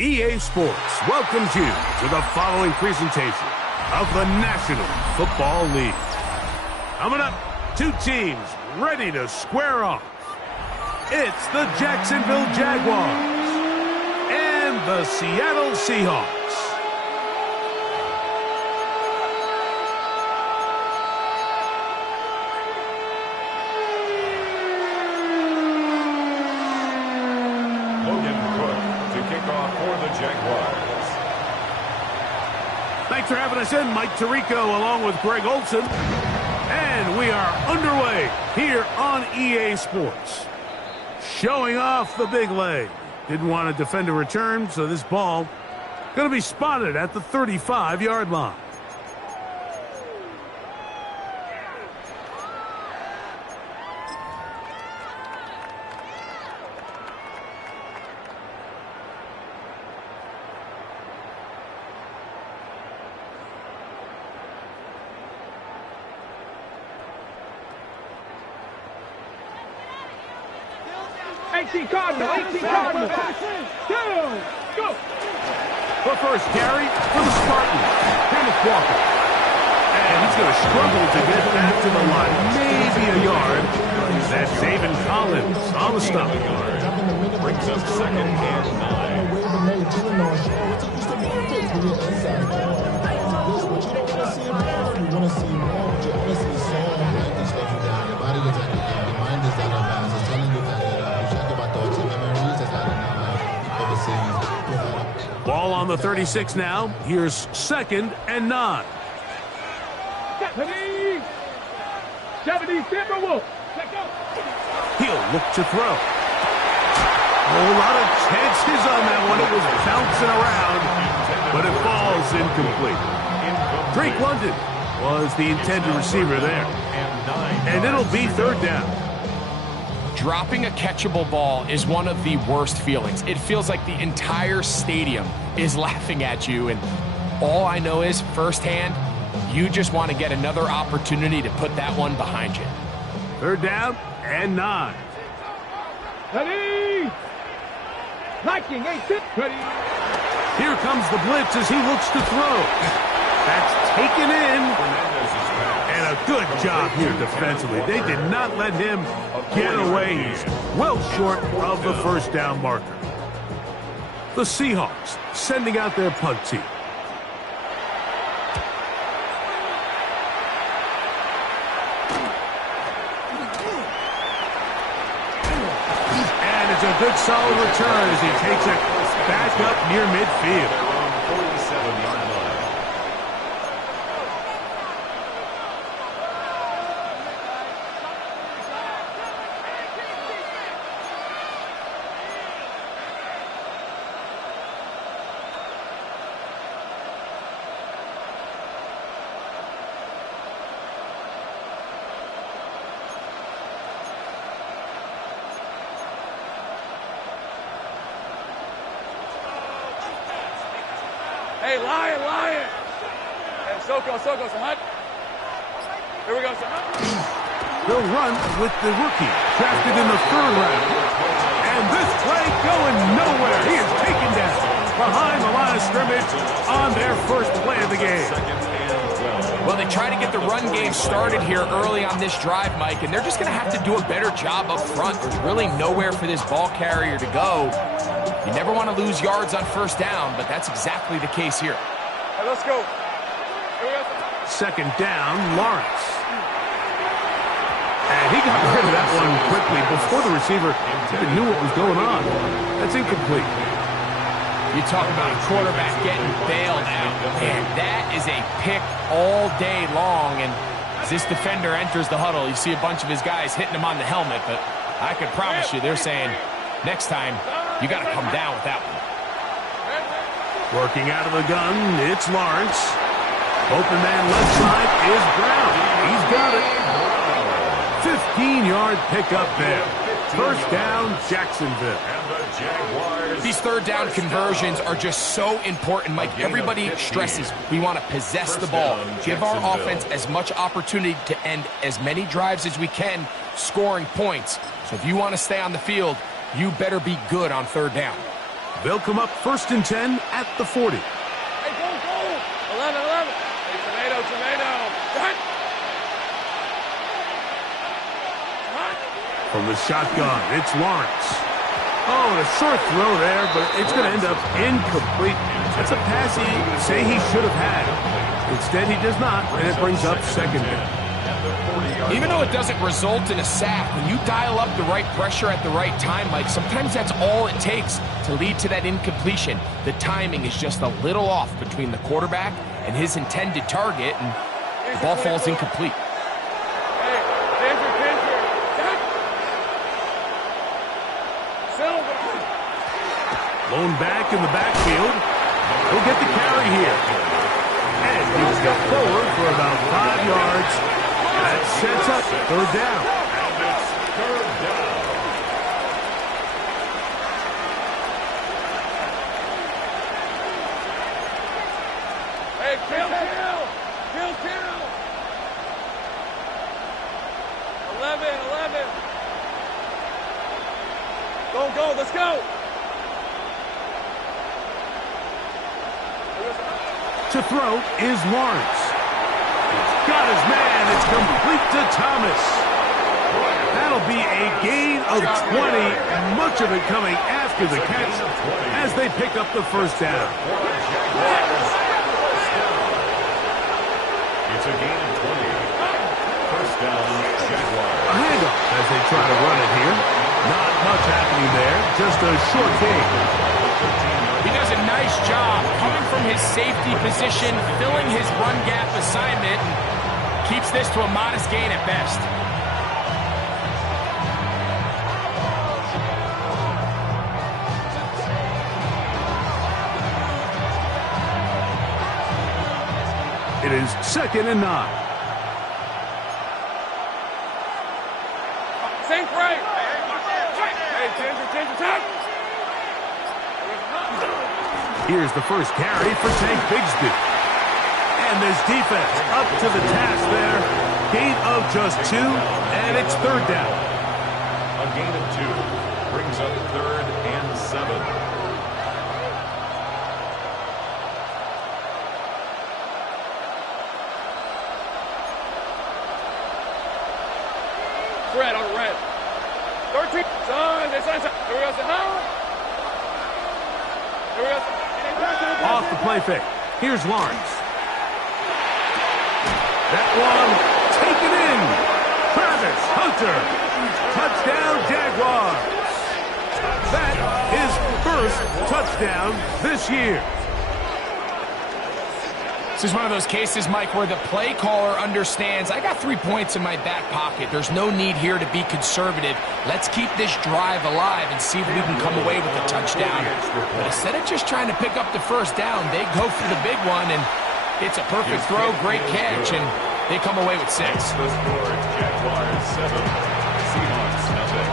EA Sports welcomes you to the following presentation of the National Football League. Coming up, two teams ready to square off. It's the Jacksonville Jaguars and the Seattle Seahawks. Jaguars. Thanks for having us in, Mike Tirico along with Greg Olson. And we are underway here on EA Sports. Showing off the big leg. Didn't want to defend a return, so this ball going to be spotted at the 35-yard line. Cardinal, 18 Cardinal. Down, go. The first carry for the Spartans, Kenneth Walker. And he's going to struggle to get back to the line. Maybe a yard. That's David Collins on the stop. Brings up second and 9. Ball on the 36 now. Here's second and 9. 70 Timberwolves. He'll look to throw. A whole lot of chances on that one. It was bouncing around, but it falls incomplete. Drake London was the intended receiver there. And it'll be third down. Dropping a catchable ball is one of the worst feelings. It feels like the entire stadium is laughing at you, and all I know is firsthand, you just want to get another opportunity to put that one behind you. Third down and 9. Ready! Liking, 8 ready. Here comes the blitz as he looks to throw. That's taken in. And a good job here defensively. They did not let him get away. He's well short of the first down marker. The Seahawks sending out their punt team. And it's a good solid return as he takes it back up near midfield. Hey, Lion. And Soko, so Hunt. Here we go, so Hunt. They'll run with the rookie, drafted in the 3rd round. And this play going nowhere. He is taken down behind the line of scrimmage on their first play of the game. Well, they try to get the run game started here early on this drive, Mike, and they're just going to have to do a better job up front. There's really nowhere for this ball carrier to go. You never want to lose yards on first down, but that's exactly the case here. Hey, let's go. Here we go. Second down, Lawrence. And he got rid of that one quickly before the receiver even knew what was going on. That's incomplete. You talk about a quarterback getting bailed out. Man, that is a pick all day long. And as this defender enters the huddle, you see a bunch of his guys hitting him on the helmet. But I can promise you, they're saying, next time, you got to come down with that one. Working out of the gun, it's Lawrence. Open man left side is Brown. He's got it. 15-yard pickup there. First down, Jacksonville. These third down conversions are just so important, Mike. Everybody stresses we want to possess the ball, give our offense as much opportunity to end as many drives as we can, scoring points. So if you want to stay on the field, you better be good on third down. They'll come up 1st and 10 at the 40. Hey, go, go. 11, 11. Hey, tomato. Cut. From the shotgun, it's Lawrence. Oh, and a short throw there, but it's going to end up incomplete. That's a pass he say he should have had. Instead, he does not, and it brings up 2nd down. Even though it doesn't result in a sack, when you dial up the right pressure at the right time, Mike, sometimes that's all it takes to lead to that incompletion. The timing is just a little off between the quarterback and his intended target, and the ball falls incomplete. Hey, Ginger. Cut. Silver. Lone back in the backfield. He'll get the carry here. And he'll step forward for about 5 yards. That sets up 3rd down. And it's 3rd down. Hey, kill. 11. Go, let's go. To throw is Lawrence. He's got his man. It's complete to Thomas. That'll be a gain of 20. Much of it coming after the catch as they pick up the 1st down. It's a gain of 20. 1st down, Jaguars. A handoff as they try to run it here. Not much happening there. Just a short gain. He does a nice job coming from his safety position, filling his run gap assignment, and keeps this to a modest gain at best. It is 2nd and 9. Same frame. Hey, Ginger, top. Here's the first carry for Tank Bigsby. And this defense up to the task there. Gain of just 2, and it's 3rd down. A gain of 2 brings up 3rd and 7. Red on red. 13. Son. Here we go. Off the play fake. Here's Lawrence. That one taken in. Travis Hunter. Touchdown Jaguars. That is 1st touchdown this year. This is one of those cases, Mike, where the play caller understands, I got 3 points in my back pocket. There's no need here to be conservative. Let's keep this drive alive and see if we can come away with a touchdown. But instead of just trying to pick up the 1st down, they go for the big one, and it's a perfect throw, great catch, and they come away with 6. The score, Jaguars 7, Seahawks nothing.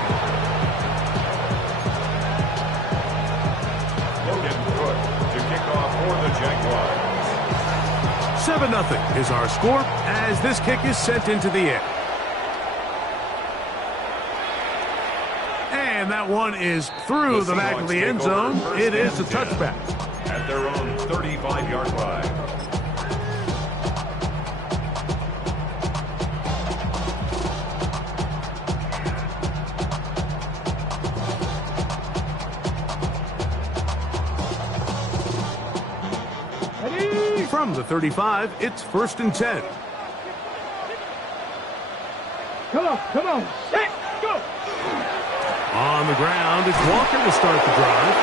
Logan Cook to kick off for the Jaguars. 7-0 is our score as this kick is sent into the air. And that one is through the back of the end zone. It is a touchback. At their own 35-yard line. From the 35, it's 1st and 10. Come on. Set, go. On the ground, it's Walker to start the drive.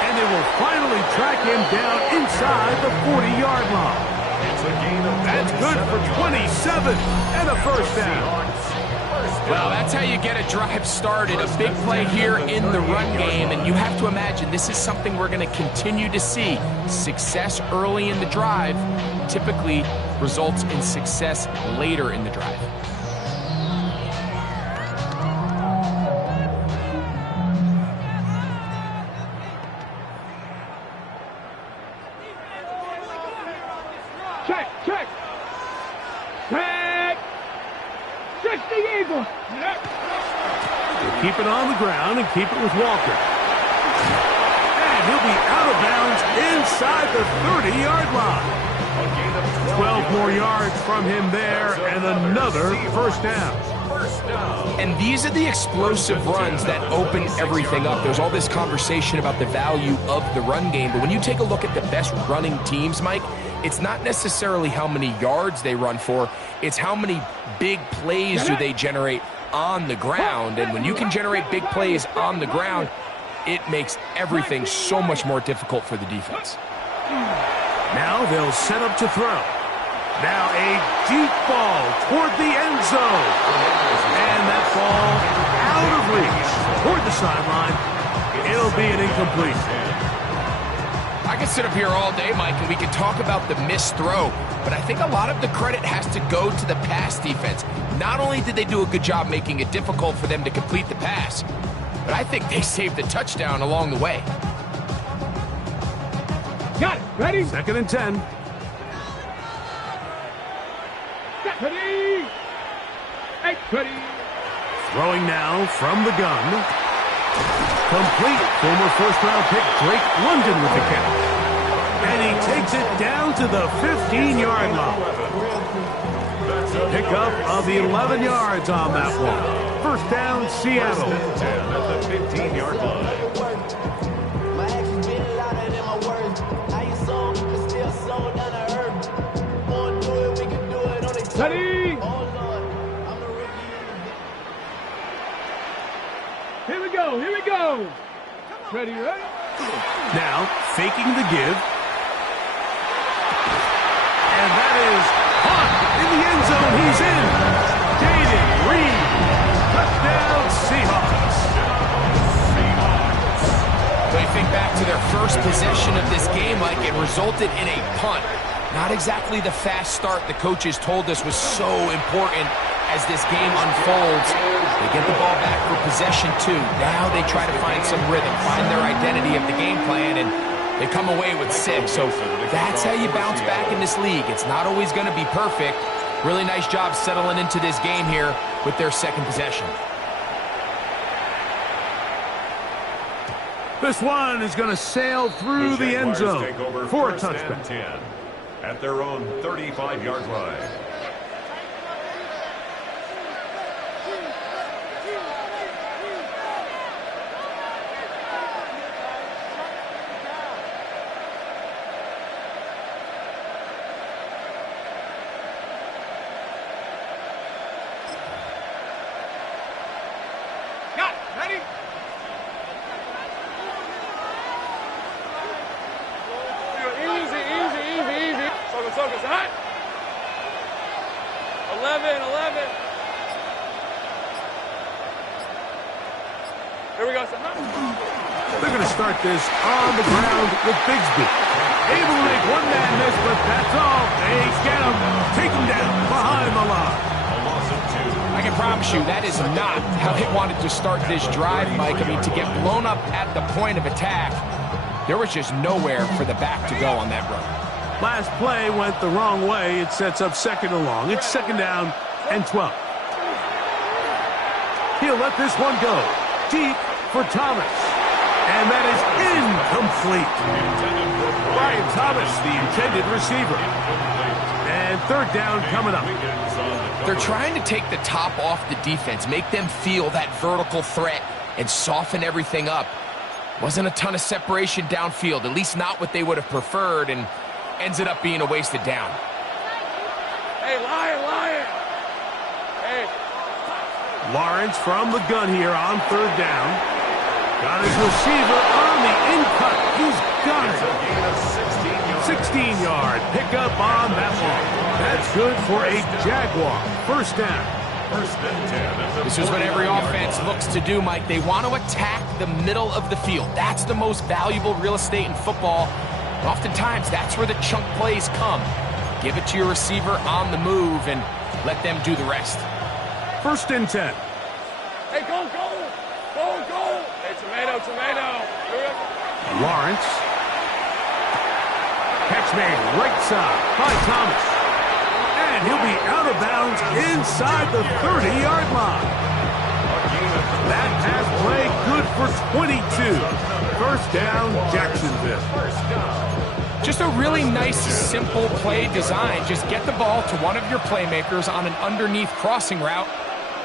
And they will finally track him down inside the 40-yard line. It's a gain of That's good for 27 and a 1st down. Well, that's how you get a drive started. A big play here in the run game, and you have to imagine this is something we're going to continue to see. Success early in the drive typically results in success later in the drive. Check. 60 Eagles. They'll keep it on the ground and keep it with Walker. And he'll be out of bounds inside the 30-yard line. 12 more yards from him there and another first down. And these are the explosive runs that open everything up. There's all this conversation about the value of the run game, but when you take a look at the best running teams, Mike, it's not necessarily how many yards they run for, it's how many big plays do they generate on the ground. And when you can generate big plays on the ground, it makes everything so much more difficult for the defense. Now they'll set up to throw. Now a deep ball toward the end zone. And that ball out of reach toward the sideline. It'll be an incomplete. I could sit up here all day, Mike, and we could talk about the missed throw, but I think a lot of the credit has to go to the pass defense. Not only did they do a good job making it difficult for them to complete the pass, but I think they saved the touchdown along the way. Got it. Ready? 2nd and 10. Ready. Hey, ready. Throwing now from the gun. Complete. Former first-round pick Drake London with the catch. And he takes it down to the 15-yard line. Pickup of 11 yards on that one. First down, Seattle. 10 at the 15-yard line. Ready. Here we go. Here we go. Ready, ready? Now, faking the give. And that is caught in the end zone. He's in. Jaden Reed. Touchdown, Seahawks. They think back to their first possession of this game, Mike. It resulted in a punt. Not exactly the fast start the coaches told us was so important as this game unfolds. They get the ball back for possession 2. Now they try to find some rhythm, find their identity of the game plan, and they come away with 6. So that's how you bounce back in this league. It's not always going to be perfect. Really nice job settling into this game here with their second possession. This one is going to sail through the end zone for a touchdown. 10 at their own 35-yard line. Got it. Ready? Easy, easy, easy, easy. Focus, hot. 11. Here we go, son. They're going to start this on the ground with Bigsby. Able to make one man miss, but that's all. They get him, take him down behind the line. A loss of 2. I can promise you that is not how they wanted to start this drive, Mike. I mean, to get blown up at the point of attack, there was just nowhere for the back to go on that run. Last play went the wrong way. It sets up 2nd and long. It's 2nd down and 12. He'll let this one go. Deep for Thomas. And that is incomplete. Brian Thomas, the intended receiver. And 3rd down coming up. They're trying to take the top off the defense, make them feel that vertical threat, and soften everything up. Wasn't a ton of separation downfield, at least not what they would have preferred, and ends it up being a wasted down. Hey, Lion. Hey. Lawrence from the gun here on 3rd down. Got his receiver on the in-cut. He's got it. 16-yard pickup on that one. That's good for a Jaguar. First down. This is what every offense looks to do, Mike. They want to attack the middle of the field. That's the most valuable real estate in football. Oftentimes, that's where the chunk plays come. Give it to your receiver on the move and let them do the rest. 1st and 10. Hey, go. Hey, tomato. Lawrence. Catch made right side by Thomas. And he'll be out of bounds inside the 30-yard line. That pass play good for 22. First down, Jacksonville. Just a really nice, simple play design. Just get the ball to one of your playmakers on an underneath crossing route,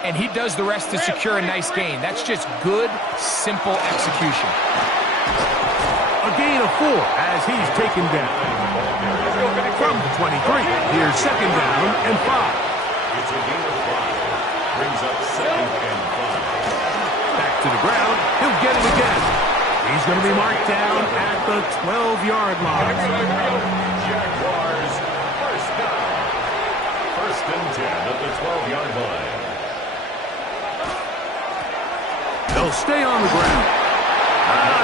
and he does the rest to secure a nice gain. That's just good, simple execution. A gain of 4 as he's taken down. From the 23, here's second down and 5. It's a gain of 5. Brings up second and 5. Back to the ground. He'll get it again. He's going to be marked down at the 12-yard line. Jaguars, first down. First and 10 at the 12-yard line. They'll stay on the ground.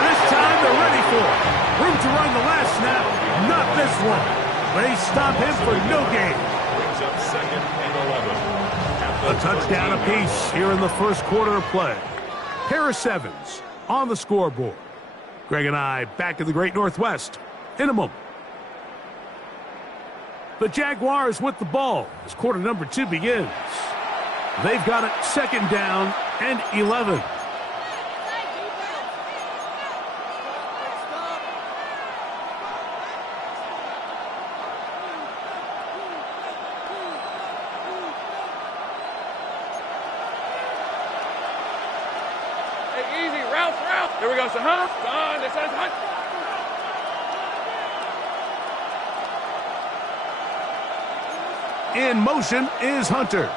This time they're ready for it. Room to run the last snap. Not this one. They stop him for no gain. Brings up second and 11. A touchdown apiece here in the first quarter of play. Pair of 7s on the scoreboard. Greg and I back in the Great Northwest in a moment. The Jaguars with the ball as quarter number 2 begins. They've got it second down and 11. Easy, route. Here we go, so Hunt. This is Hunt. In motion is Hunter.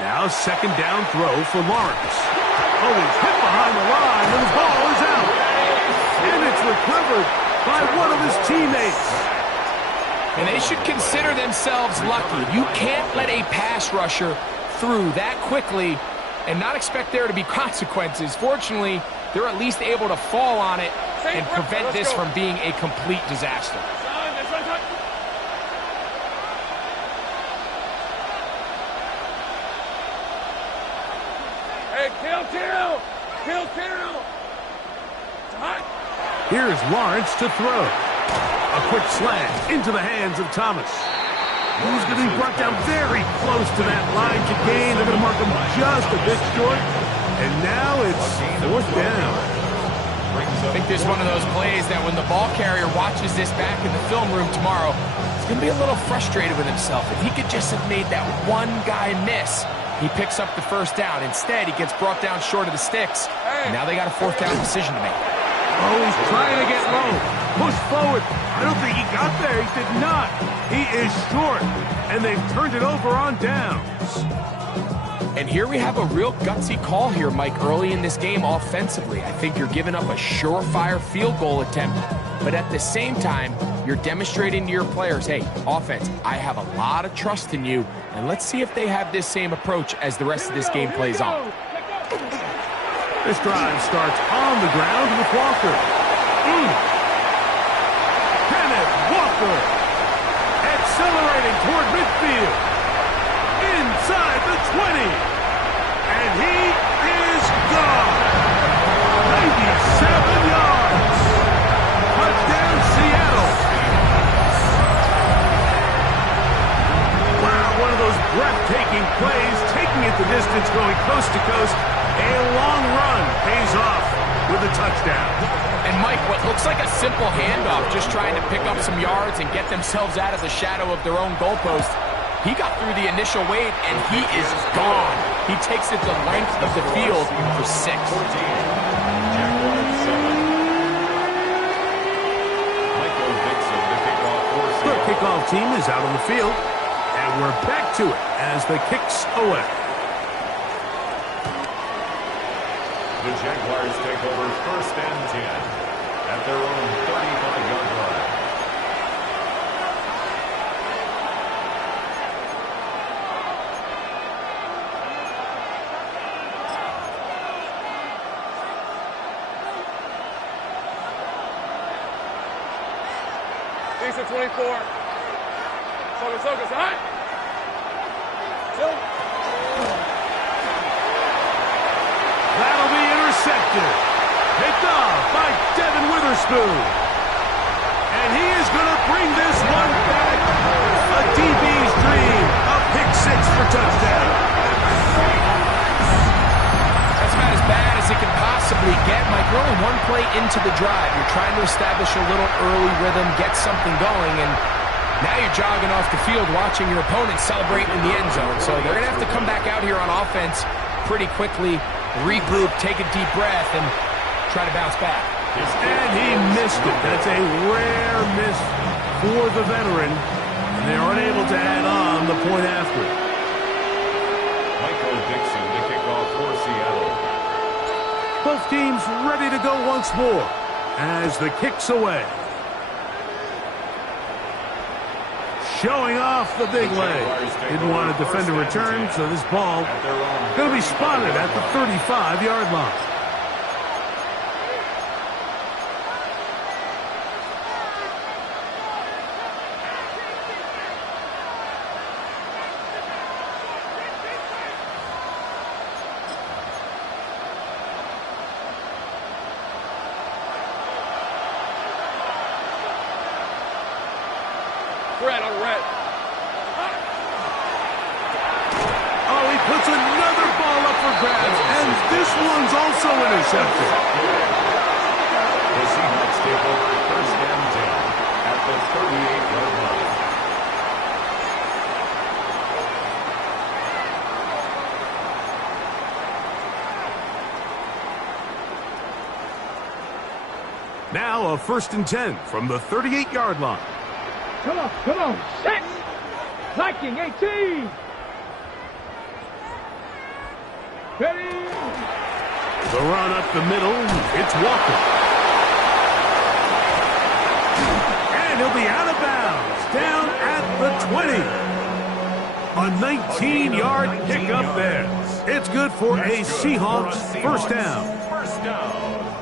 Now second down throw for Lawrence. Oh, he's hit behind the line and the ball is out. And it's recovered by one of his teammates. And they should consider themselves lucky. You can't let a pass rusher through that quickly and not expect there to be consequences. Fortunately, they're at least able to fall on it and prevent this from being a complete disaster. Hey, kill. Here's Lawrence to throw. A quick slant into the hands of Thomas. He's going to be brought down very close to that line to gain. They're going to mark him just a bit short. And now it's fourth down. I think this is one of those plays that when the ball carrier watches this back in the film room tomorrow, he's going to be a little frustrated with himself. If he could just have made that one guy miss, he picks up the first down. Instead, he gets brought down short of the sticks. And now they got a fourth down decision to make. Oh, he's trying to get low. Push forward. I don't think he got there. He did not. He is short. And they've turned it over on downs. And here we have a real gutsy call here, Mike, early in this game offensively. I think you're giving up a surefire field goal attempt. But at the same time, you're demonstrating to your players, hey, offense, I have a lot of trust in you. And let's see if they have this same approach as the rest of this game plays on. This drive starts on the ground with Walker. Kenneth Walker accelerating toward midfield. Inside the 20. And he is gone. 97 yards. Touchdown, Seattle. Wow, one of those breathtaking plays, taking it the distance, going coast to coast. A long run pays off with a touchdown. And Mike, what looks like a simple handoff, just trying to pick up some yards and get themselves out of the shadow of their own goalpost. He got through the initial wave, and he is gone. He takes it the length of the field for 6. The kickoff team is out on the field, and we're back to it as the kicks away. The Jaguars take over first and 10 at their own 35-yard line. Decent 24. Soka, high. That'll be intercepted. Picked off by Devin Witherspoon. And he is going to bring this one back. A DB's dream. A pick 6 for touchdown. as it can possibly get. Mike, we're only one play into the drive. You're trying to establish a little early rhythm, get something going, and now you're jogging off the field watching your opponent celebrate in the end zone. So they're going to have to come back out here on offense pretty quickly, regroup, take a deep breath, and try to bounce back. And he missed it. That's a rare miss for the veteran. And they're unable to add on the point after. Michael Dixon to kick off for Seattle. Both teams ready to go once more as the kick's away. Showing off the big leg. Didn't want to defend a return, so this ball going to be spotted at the 35-yard line. Red on red. Oh, he puts another ball up for grabs, and this one's also intercepted. The Seahawks take over first and 10 at the 38-yard line. Now a first and 10 from the 38-yard line. Come on, set! Liking 18! Ready! The run up the middle, it's Walker. And he'll be out of bounds, down at the 20. A 19-yard pickup there. It's good for a Seahawks first down.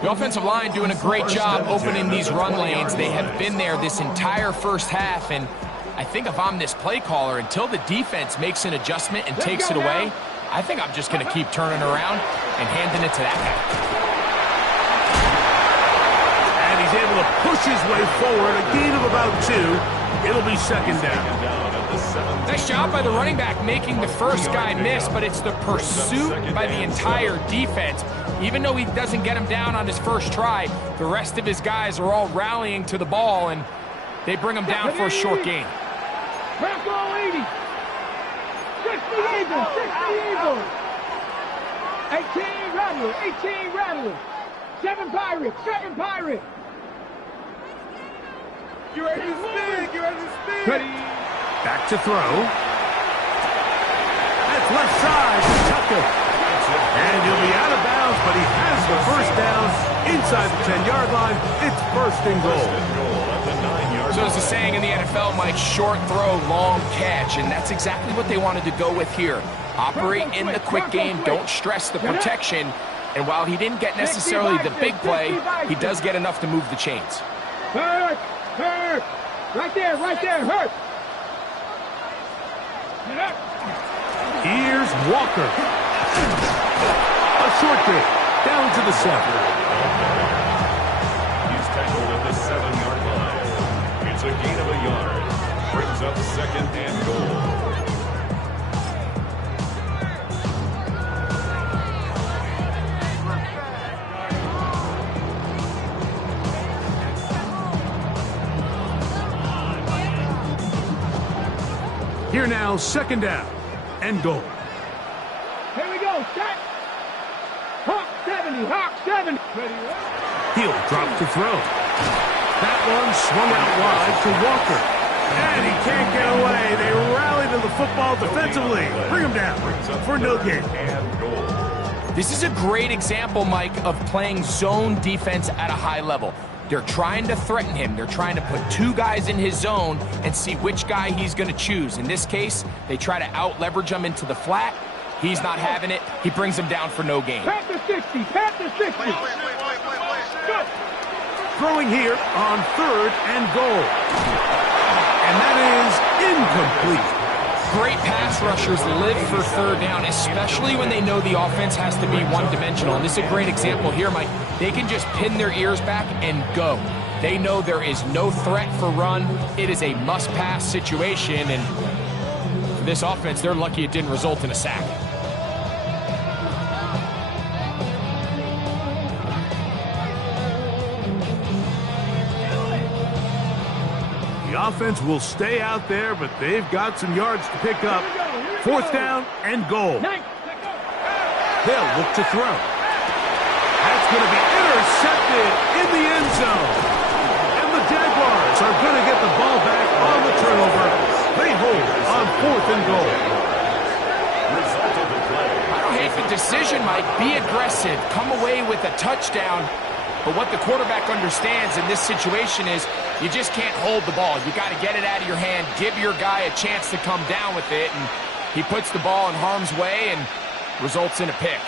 The offensive line doing a great job opening these run lanes. They have been there this entire first half, and I think if I'm this play caller, until the defense makes an adjustment and takes it away, I think I'm just going to keep turning around and handing it to that guy. And he's able to push his way forward, a gain of about 2. It'll be second down. Nice job by the running back making the first guy miss, but it's the pursuit by the entire defense. Even though he doesn't get him down on his first try, the rest of his guys are all rallying to the ball, and they bring him down for a short gain. Back all 80! 60 Eagles! 18 Rattlers! 18 Rattlers! 7 Pirates! 7 Pirates! You're ready to spin! You're ready to spin! Ready! Back to throw. That's left side to Tucker. And he'll be out of bounds, but he has the first down inside the 10-yard line. It's first and goal. So there's a saying in the NFL, Mike, short throw, long catch, and that's exactly what they wanted to go with here. Operate in the quick game, don't stress the protection, and while he didn't get necessarily the big play, he does get enough to move the chains. Hurt! Hurt! Right there, hurt! Here's Walker. A short kick down to the 7. He's tackled at the 7-yard line. It's a gain of a yard. Brings up second and goal. Here now, second down and goal. Here we go, set! Hawk 70, Hawk 70! Ready, He'll drop to throw. That one swung out wide to Walker. And he can't get away. They rally to the football defensively. Bring him down for no gain. This is a great example, Mike, of playing zone defense at a high level. They're trying to threaten him. They're trying to put 2 guys in his zone and see which guy he's going to choose. In this case, they try to out-leverage him into the flat. He's not having it. He brings him down for no gain. Pat the 60, pat the 60! Good! Throwing here on third and goal. And that is incomplete. Great pass rushers live for third down, especially when they know the offense has to be one-dimensional. And this is a great example here, Mike. They can just pin their ears back and go. They know there is no threat for run. It is a must-pass situation, and for this offense, they're lucky it didn't result in a sack. The offense will stay out there, but they've got some yards to pick up. Fourth down and goal. They'll look to throw. That's going to be intercepted in the end zone. And the Jaguars are going to get the ball back on the turnover. They hold on fourth and goal. I don't hate the decision, Mike. Be aggressive. Come away with a touchdown. But what the quarterback understands in this situation is you just can't hold the ball. You got to get it out of your hand, give your guy a chance to come down with it, and he puts the ball in harm's way and results in a pick.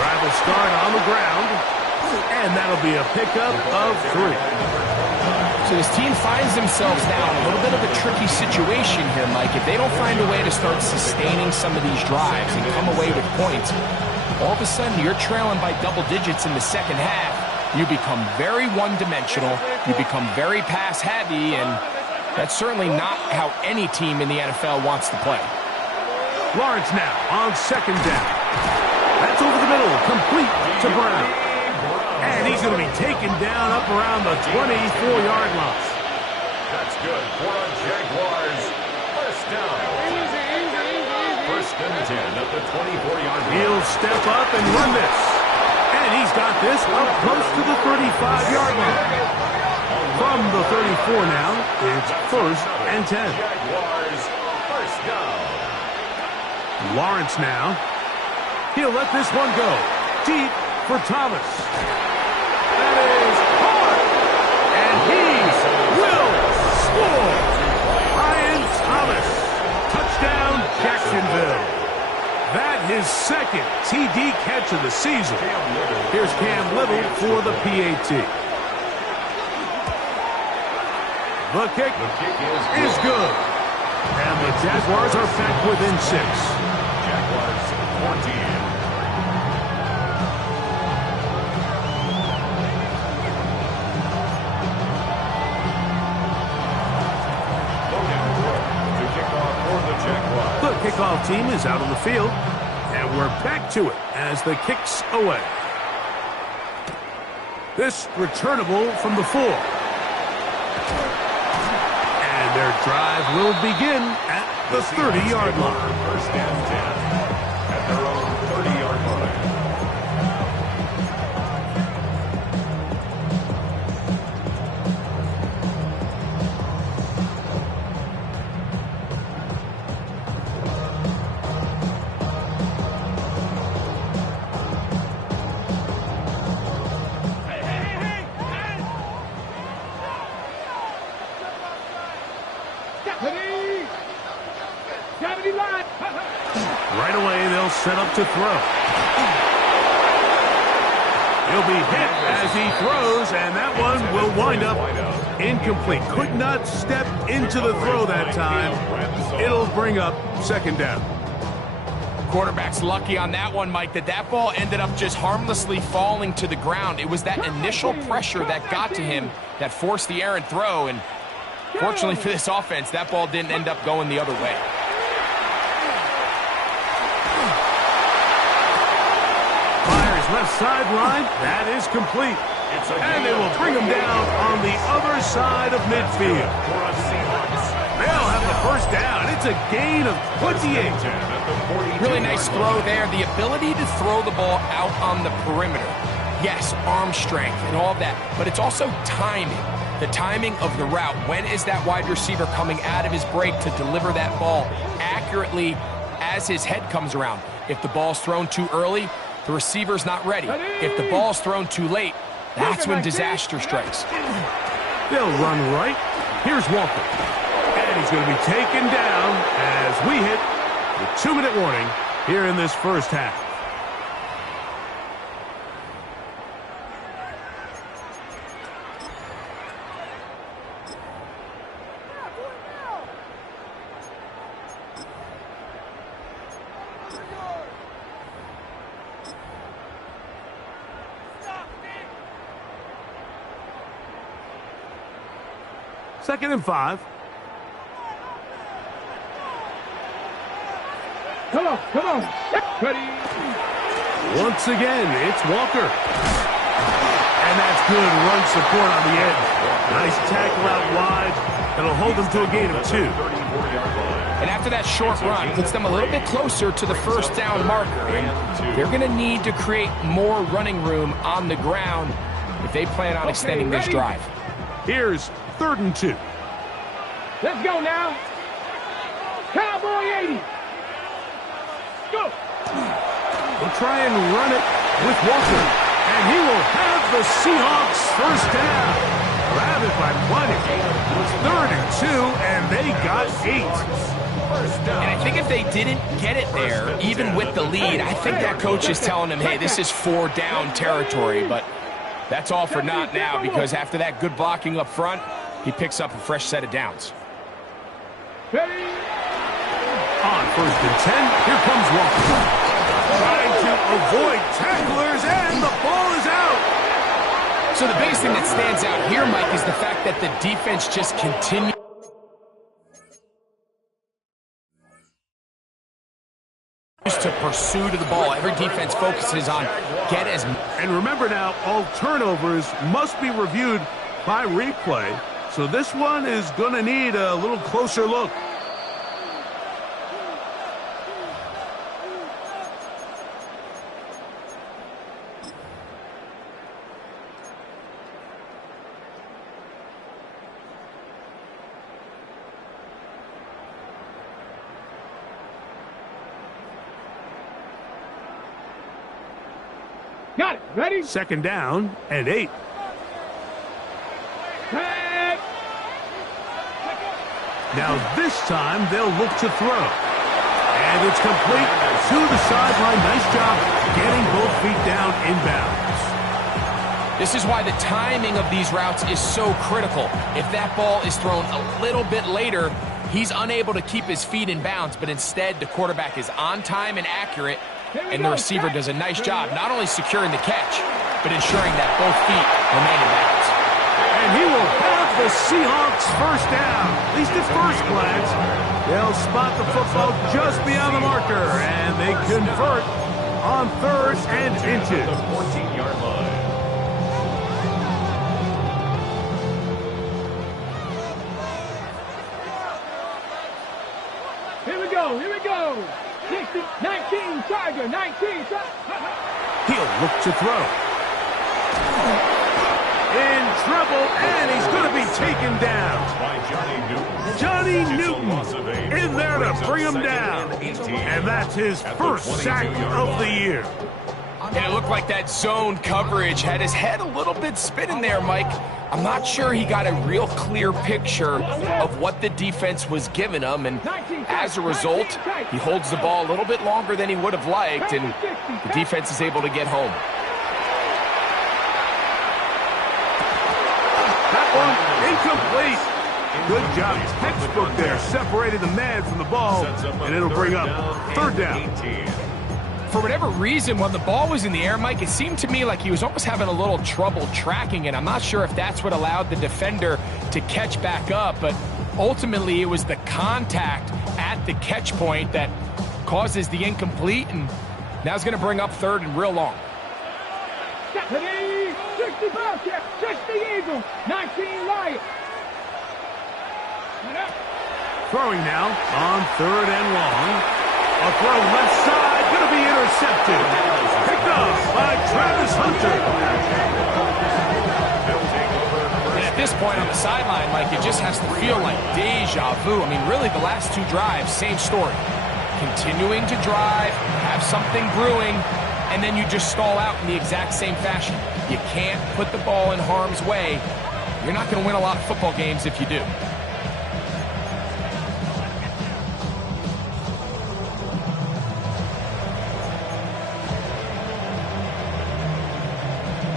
Drive will start on the ground, and that'll be a pickup of 3. So this team finds themselves now in a little bit of a tricky situation here, Mike. If they don't find a way to start sustaining some of these drives and come away with points, all of a sudden you're trailing by double digits in the second half. You become very one-dimensional. You become very pass-heavy, and that's certainly not how any team in the NFL wants to play. Lawrence now on second down. That's over the middle, complete to Brown. And he's going to be taken down up around the 24-yard line. That's good for a Jaguars first down. First and 10 at the 24-yard line. He'll step up and run this. And he's got this up close to the 35-yard line. From the 34 now, it's first and 10. Jaguars first down. Lawrence now. He'll let this one go. Deep for Thomas. That is hard. And he will score. Ryan Thomas. Touchdown, Jacksonville. That his second TD catch of the season. Here's Cam Little for the PAT. The kick is good. And the Jaguars are back within 6. Jaguars 14. The kickoff team is out on the field, and we're back to it as the kick's away. This returnable from the 4. And their drive will begin at the 30-yard line. First and 10 at their own 30-yard line. Right away, they'll set up to throw. He'll be hit as he throws, and that one will wind up incomplete. Could not step into the throw that time. It'll bring up second down. Quarterback's lucky on that one, Mike, that ball ended up just harmlessly falling to the ground. It was that initial pressure that got to him that forced the errant throw, and fortunately for this offense, that ball didn't end up going the other way. Fires left sideline. That is complete. And they will bring him down on the other side of midfield. They'll have the first down. It's a gain of 28. Really nice throw there. The ability to throw the ball out on the perimeter. Yes, arm strength and all of that, but it's also timing. The timing of the route. When is that wide receiver coming out of his break to deliver that ball accurately as his head comes around? If the ball's thrown too early, the receiver's not ready. If the ball's thrown too late, that's when disaster strikes. They'll run right. Here's Walker. And he's going to be taken down as we hit the 2-minute warning here in this first half. Second and 5. Come on, come on. Ready. Once again, it's Walker. And that's good run support on the edge. Nice tackle out wide. It'll hold them to a gain of 2. And after that short run, puts them a little bit closer to the first down marker. And they're going to need to create more running room on the ground if they plan on extending this drive. Here's 3rd and 2. Let's go now. Cowboy 80. Go. We'll try and run it with Walker. And he will have the Seahawks first down. Grab it by plenty. It's 3rd and 2, and they got 8. And I think if they didn't get it there, even with the lead, I think that coach is telling them, hey, this is 4-down territory. But that's all for naught now, because after that good blocking up front, he picks up a fresh set of downs. Ready. On 1st and 10, here comes Walker. Trying to avoid tacklers, and the ball is out. So the biggest thing that stands out here, Mike, is the fact that the defense just continues to pursue to the ball. Every defense focuses on get as... And remember now, all turnovers must be reviewed by replay. So this one is going to need a little closer look. Got it. Ready. 2nd down and 8. Tag. Now this time they'll look to throw. And it's complete to the sideline. Nice job getting both feet down inbounds. This is why the timing of these routes is so critical. If that ball is thrown a little bit later, he's unable to keep his feet in bounds, but instead the quarterback is on time and accurate, and the receiver does a nice job not only securing the catch, but ensuring that both feet remain in bounds. And he will have the Seahawks first down. At least at first glance. They'll spot the football just beyond the marker, and they convert on 3rd and inches. The 14-yard line. Here we go. Here we go. 60, 19, Tiger, 19. He'll look to throw. In trouble, and he's going to be taken down. By Johnny Newton in there to bring him down. And that's his first sack of the year. And it looked like that zone coverage had his head a little bit spinning there, Mike. I'm not sure he got a real clear picture of what the defense was giving him, and as a result, he holds the ball a little bit longer than he would have liked, and the defense is able to get home. That one incomplete. Good job, textbook there, separating the man from the ball, and it'll bring up 3rd down. For whatever reason, when the ball was in the air, Mike, it seemed to me like he was almost having a little trouble tracking it. I'm not sure if that's what allowed the defender to catch back up, but ultimately it was the contact at the catch point that causes the incomplete, and now it's going to bring up 3rd and real long. 60 Bobcat, 60 Eagle, 19 Lion. Throwing now on 3rd and long. A throw left side, going to be intercepted. Picked up by Travis Hunter. And at this point on the sideline, Mike, it just has to feel like deja vu. I mean, really, the last 2 drives, same story. Continuing to drive, have something brewing, and then you just stall out in the exact same fashion. You can't put the ball in harm's way. You're not going to win a lot of football games if you do.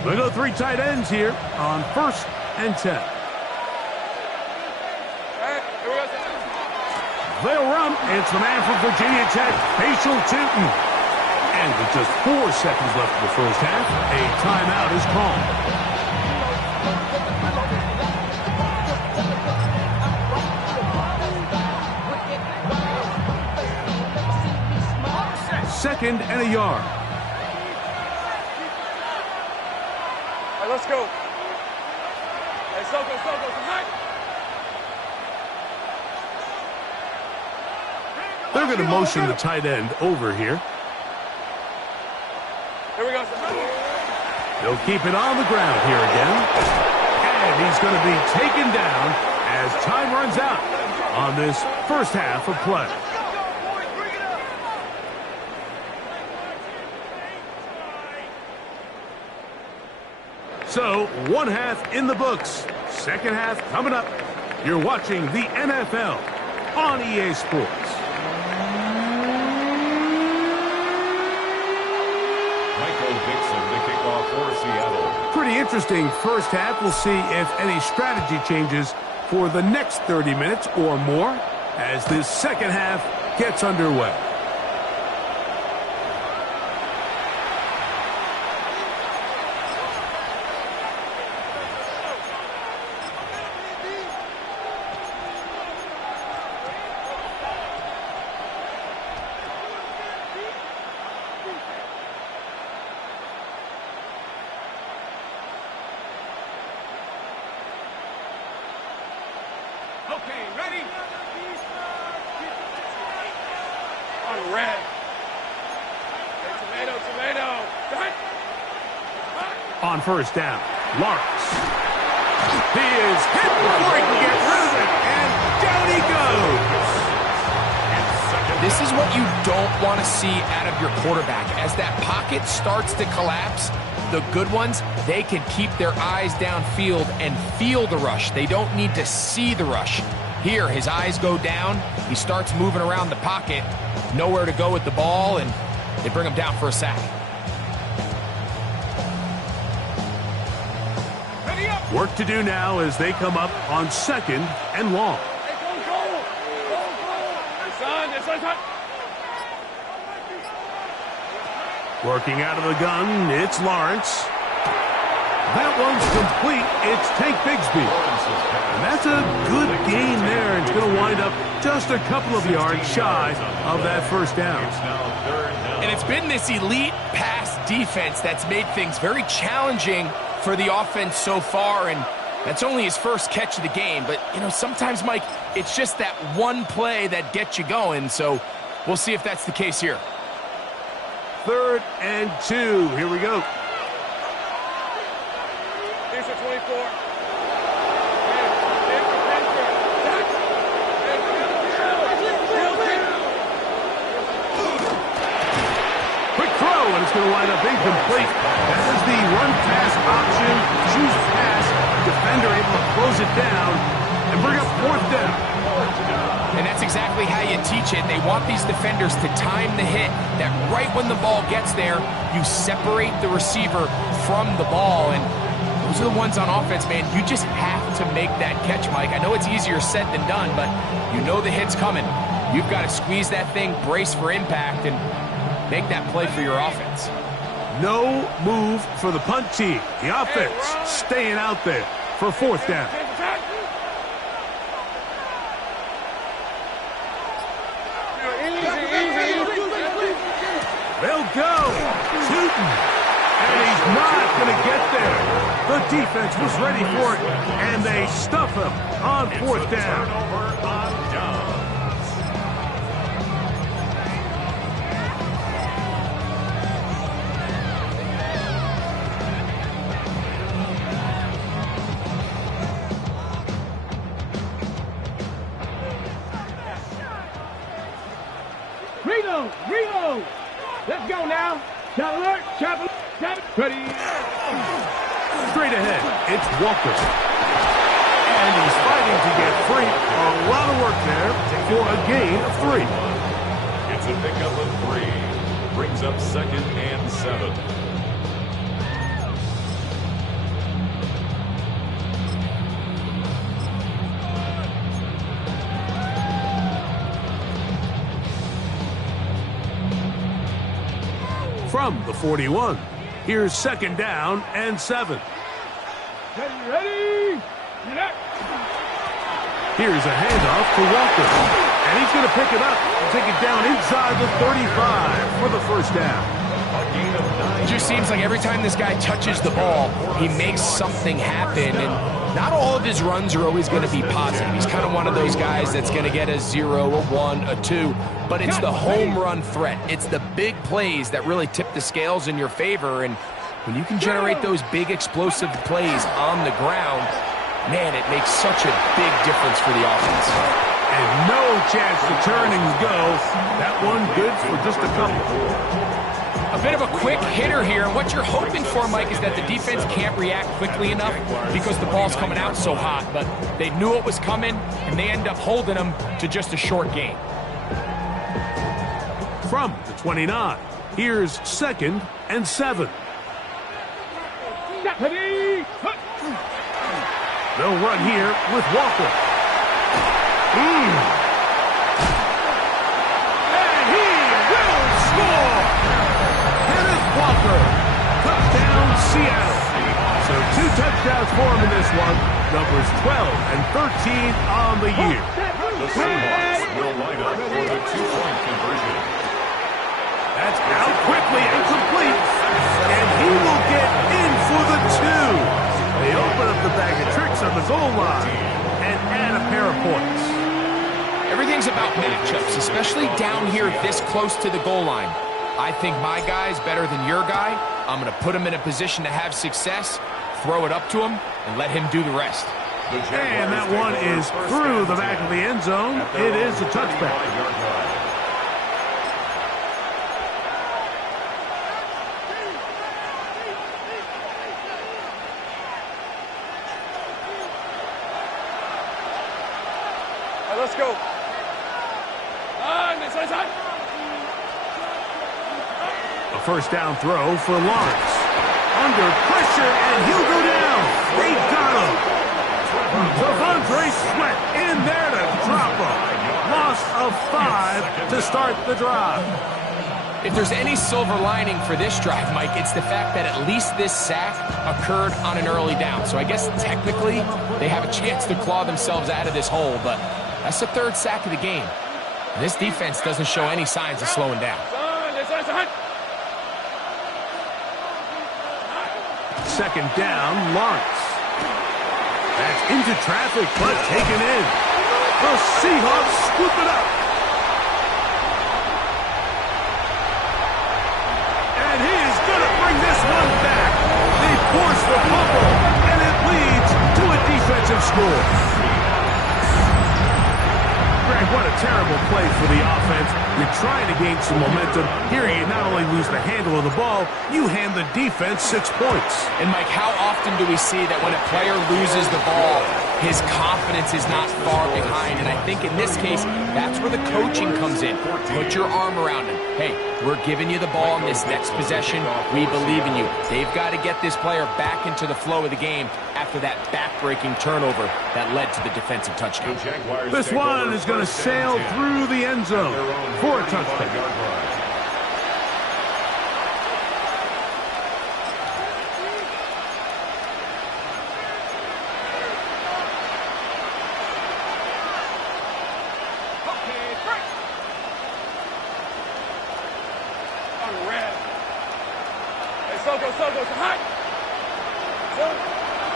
We go 3 tight ends here on 1st and 10. They'll run. It's the man from Virginia Tech, Facial Tootin. And with just 4 seconds left in the first half, a timeout is called. 2nd and a yard. Hey, let's go. Hey, Soko, tonight. They're going to motion the tight end over here. Here we go, son. They'll keep it on the ground here again. And he's going to be taken down as time runs out on this first half of play. So, one half in the books. Second half coming up. You're watching the NFL on EA Sports. For Seattle. Pretty interesting first half. We'll see if any strategy changes for the next 30 minutes or more as this second half gets underway. Okay, ready? On red. Hey, tomato. Cut. On first down, Lawrence. He is hit before he can get rid of it, and down he goes. This is what you don't want to see out of your quarterback. As that pocket starts to collapse, the good ones, they can keep their eyes downfield and feel the rush. They don't need to see the rush. Here, his eyes go down. He starts moving around the pocket. Nowhere to go with the ball, and they bring him down for a sack. Work to do now as they come up on 2nd and long. Hey, go. Hey, son. Working out of the gun, it's Lawrence. That one's complete. It's Tank Bigsby. And that's a good gain there. It's going to wind up just a couple of yards shy of that first down. And it's been this elite pass defense that's made things very challenging for the offense so far, and that's only his first catch of the game. But, you know, sometimes, Mike, it's just that one play that gets you going, so we'll see if that's the case here. 3rd and 2. Here we go. Here's your 24. Quick throw, and it's going to wind up incomplete. That is the run-pass option. Choose pass. Defender able to close it down and bring up 4th down. And that's exactly how you teach it. They want these defenders to time the hit, that right when the ball gets there, you separate the receiver from the ball. And those are the ones on offense, man. You just have to make that catch, Mike. I know it's easier said than done, but you know the hit's coming. You've got to squeeze that thing, brace for impact, and make that play for your offense. No move for the punt team. The offense staying out there for 4th down. They'll go. Tootin'. And he's not going to get there. The defense was ready for it, and they stuff him on 4th down. Turnover on downs. Reload. Let's go now. Chop alert. Ready. Straight ahead, it's Walker. And he's fighting to get free. A lot of work there for a gain of 3. It's a pickup of 3. Brings up 2nd and 7. From the 41, here's 2nd down and 7. Ready. Here's a handoff to Walker. And he's going to pick it up and take it down inside the 35. for the first down. It just seems like every time this guy touches the ball, he makes something happen, and not all of his runs are always going to be positive. He's kind of one of those guys that's going to get a 0, a 1, a 2, but it's the home run threat. It's the big plays that really tip the scales in your favor, and when you can generate those big explosive plays on the ground, man, it makes such a big difference for the offense. And no chance to turn and go. That one good for just a couple. A bit of a quick hitter here, and what you're hoping for, Mike, is that the defense can't react quickly enough because the ball's coming out so hot, but they knew it was coming, and they end up holding them to just a short gain. From the 29, here's 2nd and 7. They'll run here with Walker. And he will score! Kenneth Walker, touchdown Seattle. So 2 touchdowns for him in this one. Numbers 12 and 13 on the year. The Seahawks will line up for the 2-point conversion. That's out quickly and complete. And he will get in for the 2. They open up the bag of tricks on the goal line and add a pair of points. Everything's about matchups, especially down here this close to the goal line. I think my guy's better than your guy. I'm going to put him in a position to have success, throw it up to him, and let him do the rest. And that one is through the back of the end zone. It is a touchback. Let's go. A first down throw for Lawrence. Under pressure, and he'll go down. They got him. Devondre Sweat in there to drop him. Loss of 5 to start the drive. If there's any silver lining for this drive, Mike, it's the fact that at least this sack occurred on an early down. So I guess technically they have a chance to claw themselves out of this hole, but that's the 3rd sack of the game. This defense doesn't show any signs of slowing down. 2nd down, Lawrence. That's into traffic, but taken in. The Seahawks scoop it up. And he is going to bring this one back. They force the fumble, and it leads to a defensive score. Greg, what a terrible play for the offense. You're trying to gain some momentum. Here you not only lose the handle of the ball, you hand the defense 6 points. And Mike, how often do we see that when a player loses the ball, his confidence is not far behind? And I think in this case, that's where the coaching comes in. Put your arm around him. Hey, we're giving you the ball in this next possession. We believe in you. They've got to get this player back into the flow of the game after that back-breaking turnover that led to the defensive touchdown. This one is going to sail through the end zone for a touchdown.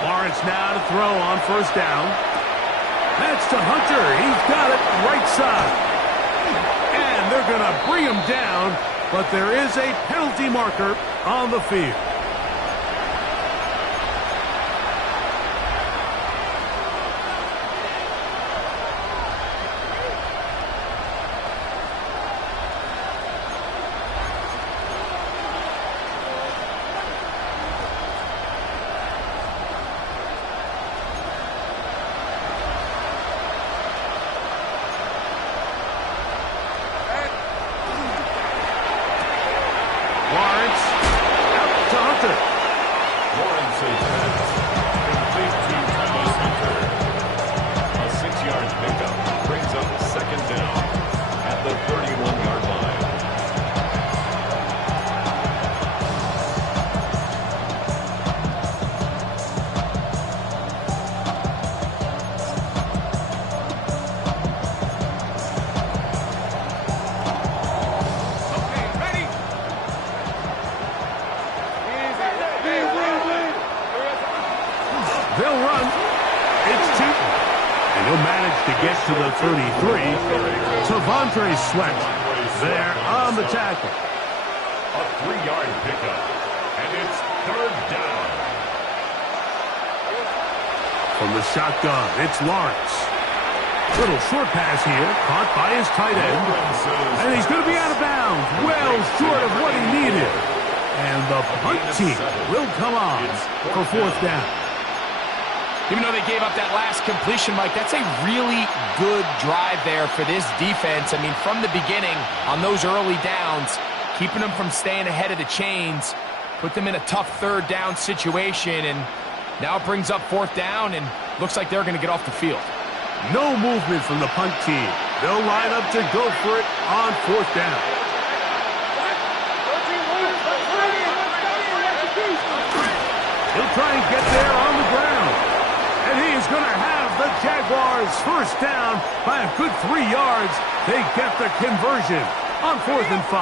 Lawrence now to throw on first down. That's to Hunter. He's got it right side. And they're going to bring him down, but there is a penalty marker on the field. to the 33. Tavondre Sweat there on the tackle. A 3-yard pickup, and it's third down. From the shotgun, it's Lawrence. Little short pass here, caught by his tight end. And he's going to be out of bounds, well short of what he needed. And the punt team will come on for fourth down. Even though they gave up that last completion, Mike, that's a really good drive there for this defense. I mean, from the beginning, on those early downs, keeping them from staying ahead of the chains, put them in a tough third down situation, and now it brings up fourth down, and looks like they're going to get off the field. No movement from the punt team. They'll line up to go for it on fourth down. He'll try and get there on the ground. And he is going to have the Jaguars first down by a good 3 yards. They get the conversion on 4th and 5.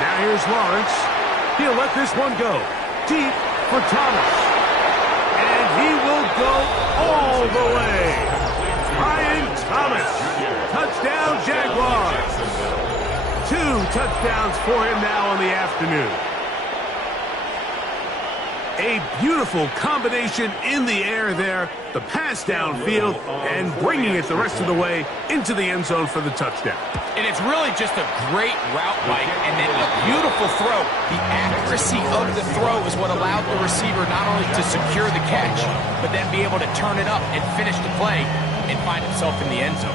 Now here's Lawrence. He'll let this one go. Deep for Thomas. And he will go all the way. Brian Thomas. Touchdown, Jaguars. 2 touchdowns for him now on the afternoon. A beautiful combination in the air there. The pass downfield and bringing it the rest of the way into the end zone for the touchdown. And it's really just a great route, Mike, and then a beautiful throw. The accuracy of the throw is what allowed the receiver not only to secure the catch, but then be able to turn it up and finish the play and find himself in the end zone.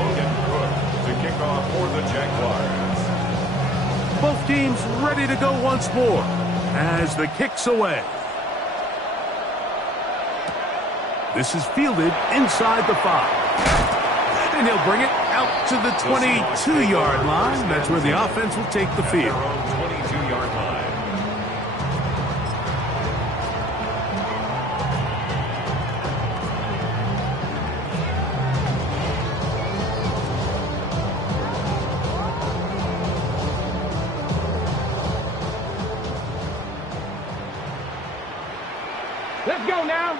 Logan Cook to kick off for the Jaguars. Both teams ready to go once more as the kick's away. This is fielded inside the 5. And he'll bring it out to the 22-yard line. That's where the offense will take the field. 22-yard line. Let's go now.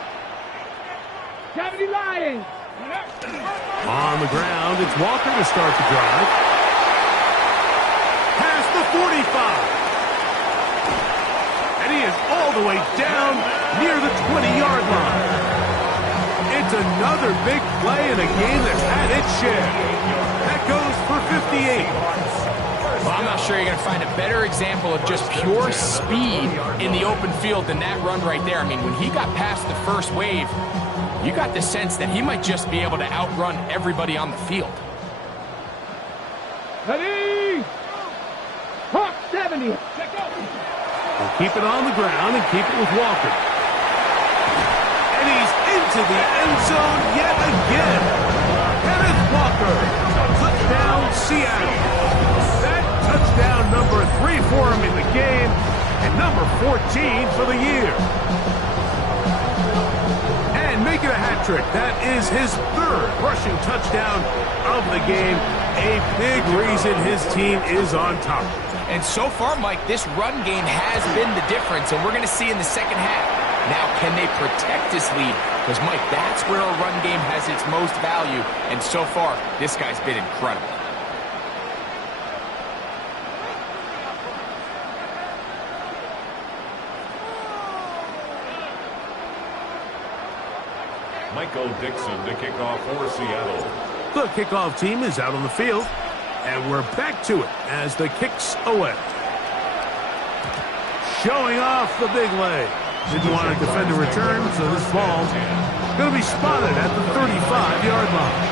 70 Lions. On the ground, it's Walker to start the drive. Past the 45. And he is all the way down near the 20-yard line. It's another big play in a game that's had its share. That goes for 58. Well, I'm not sure you're going to find a better example of just pure speed in the open field than that run right there. I mean, when he got past the first wave, you got the sense that he might just be able to outrun everybody on the field. Ready? Hawk 70. We'll keep it on the ground and keep it with Walker. And he's into the end zone yet again. Kenneth Walker. Touchdown, Seattle. That touchdown number 3 for him in the game and number 14 for the year. And making a hat trick. That is his 3rd rushing touchdown of the game. A big reason his team is on top. And so far, Mike, this run game has been the difference, and we're going to see in the second half. Now, can they protect this lead? Because, Mike, that's where a run game has its most value, and so far, this guy's been incredible. Michael Dixon to kick off for Seattle. The kickoff team is out on the field, and we're back to it as the kick's away. Showing off the big leg. Didn't want to defend a return, so this ball going to be spotted at the 35-yard line.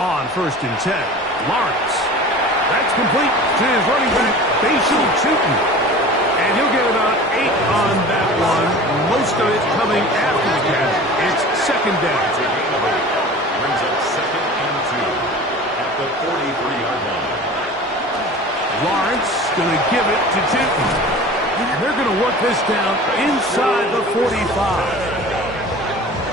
On 1st and 10, Lawrence. That's complete to his running back, Facial Chutin. And he'll get about 8 on that one. Most of it coming after the catch. It's 2nd down. Brings up 2nd and 2 at the 43-yard line. Lawrence going to give it to Tinton. They're going to work this down inside the 45.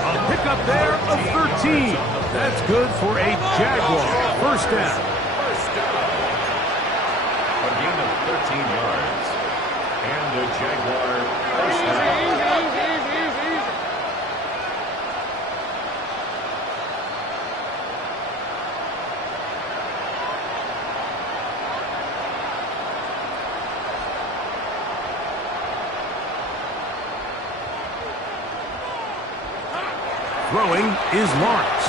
A pickup there of 13. That's good for a Jaguar first down. A gain of 13 yards. And the Jaguar first down. Throwing is Lawrence.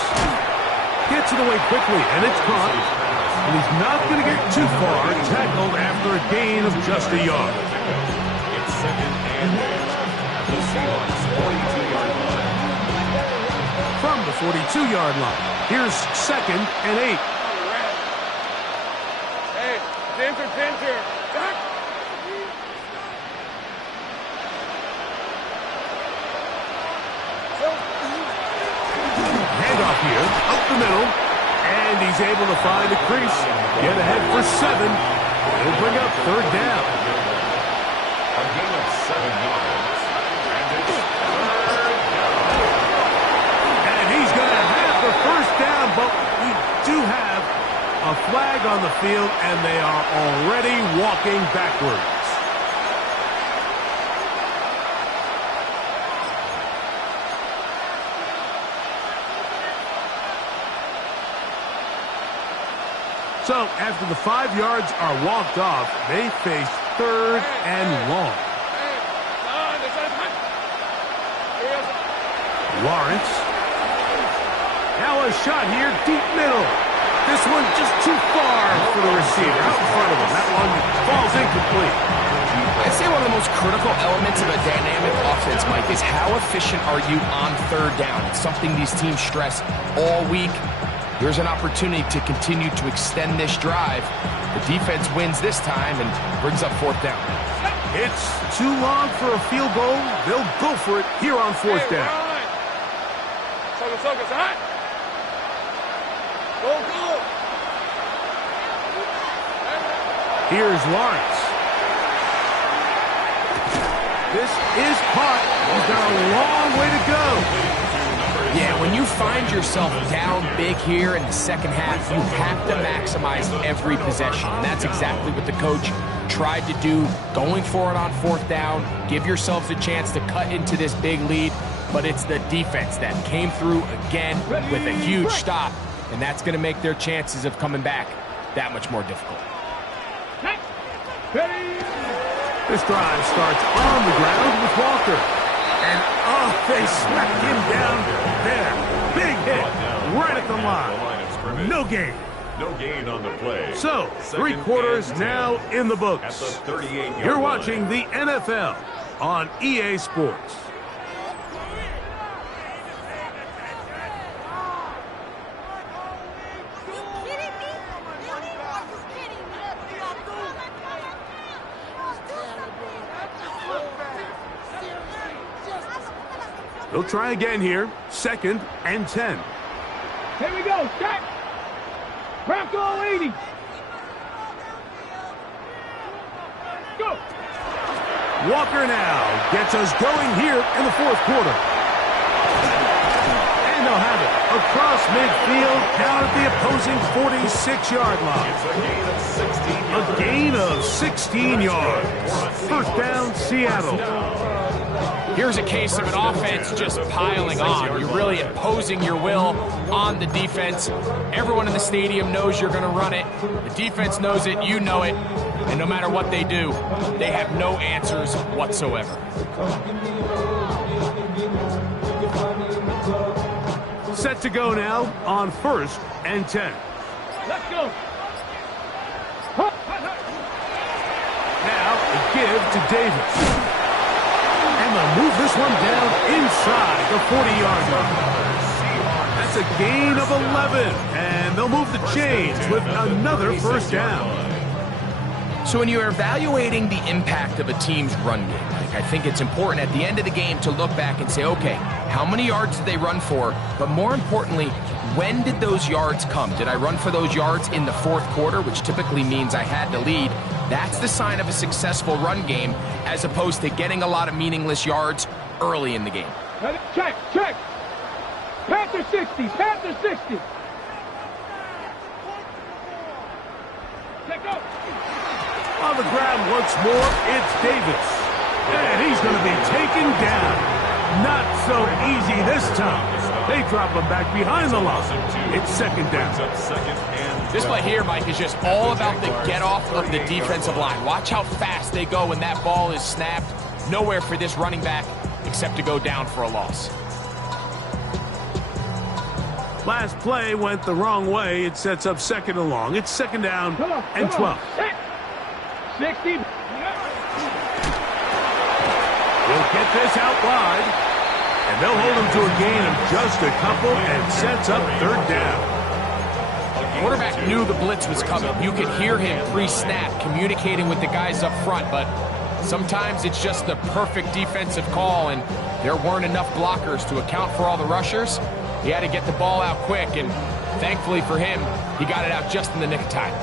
Gets it away quickly, and it's caught. And he's not going to get too far. Tackled after a gain of just a yard. It's second and 8 at the Seahawks 42-yard line. From the 42-yard line, here's second and 8. Hey, Dinter. Back. Handoff here, up the middle, and he's able to find a crease. Get ahead for 7. It'll bring up third down. A gain of 7 yards. And it's third down. And he's going to have the first down, but we do have a flag on the field, and they are already walking backwards. So, after the 5 yards are walked off, they face third and long. Lawrence. Now a shot here, deep middle. This one just too far for the receiver. Out in front of him. That one falls incomplete. I'd say one of the most critical elements of a dynamic offense, Mike, is how efficient are you on third down. It's something these teams stress all week. Here's an opportunity to continue to extend this drive. The defense wins this time and brings up fourth down. It's too long for a field goal. They'll go for it here on fourth down. Socos, hot. Go. Here's Lawrence. This is caught. He's got a long way to go. Yeah, when you find yourself down big here in the second half, you have to maximize every possession. And that's exactly what the coach tried to do, going for it on fourth down. Give yourselves a chance to cut into this big lead. But it's the defense that came through again with a huge stop. And that's going to make their chances of coming back that much more difficult. This drive starts on the ground with Walker. And, they smacked him down there. Big hit right at the line. No gain. No gain on the play. So, 3 quarters now in the books. At the 38-yard line. You're watching the NFL on EA Sports. They'll try again here. Second and 10. Here we go. Set. Bronco 80. Go. Walker now gets us going here in the fourth quarter. And they'll have it across midfield down at the opposing 46-yard line. A gain of 16 yards. First down, Seattle. Here's a case of an offense just piling on. You're really imposing your will on the defense. Everyone in the stadium knows you're going to run it. The defense knows it, you know it. And no matter what they do, they have no answers whatsoever. Set to go now on first and 10. Let's go. Now a give to Davis. And they'll move this one down inside the 40-yard line. That's a gain of 11. And they'll move the chains with another first down. So when you're evaluating the impact of a team's run game, I think it's important at the end of the game to look back and say, okay, how many yards did they run for? But more importantly, when did those yards come? Did I run for those yards in the fourth quarter, which typically means I had to lead? That's the sign of a successful run game, as opposed to getting a lot of meaningless yards early in the game. Check, check. Panther 60, Panther 60. Check up. On the ground once more, it's Davis. And he's going to be taken down. Not so easy this time. They drop him back behind the line. It's second down. This play here, Mike, is just all about the get-off of the defensive line. Watch how fast they go when that ball is snapped. Nowhere for this running back except to go down for a loss. Last play went the wrong way. It sets up second and long. It's second down and 12. 60. We'll get this out wide. And they'll hold him to a gain of just a couple and sets up third down. Quarterback knew the blitz was coming. You could hear him pre-snap communicating with the guys up front, but sometimes it's just the perfect defensive call, and there weren't enough blockers to account for all the rushers. He had to get the ball out quick, and thankfully for him, he got it out just in the nick of time.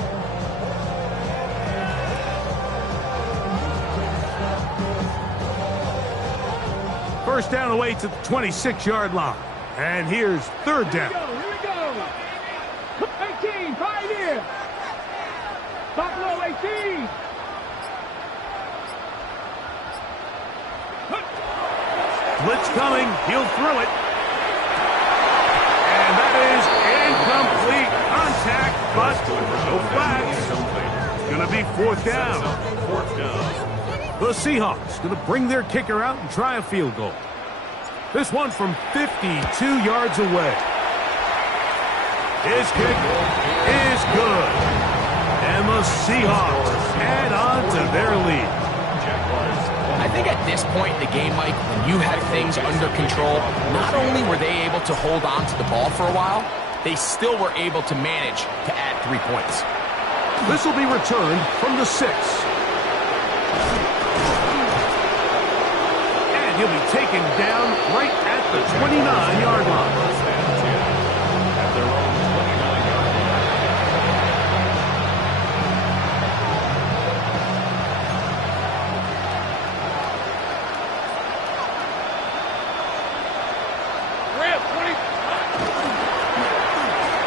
First down away to the 26-yard line. And here's third down. Here we go. 18, Pioneer. Buffalo 18. Blitz coming. He'll throw it. And that is incomplete contact, but no flags. It's going to be fourth down. The Seahawks going to bring their kicker out and try a field goal. This one from 52 yards away. His kick is good. And the Seahawks add on to their lead. I think at this point in the game, Mike, when you had things under control, not only were they able to hold on to the ball for a while, they still were able to manage to add 3 points. This will be returned from the 6. And he'll be taken down right at the 29-yard line.